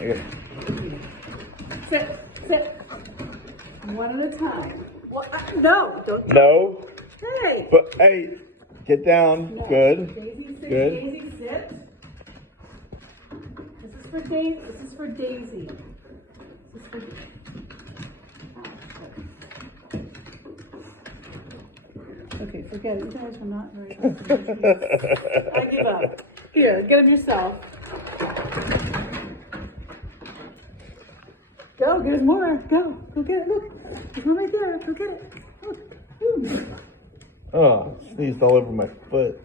Okay. Sit, sit. One at a time. Well, no, don't. No. Hey. But hey, get down. No. Good. Daisy, sit. Good. Daisy, sit. This is for Daisy. This is for Daisy. This is for. Okay, forget it. You guys are not very. I give up. Here, get him yourself. Go, there's more. Go get it. Look, there's one right there. Go get it. Look. Ooh. Oh, sneezed all over my foot.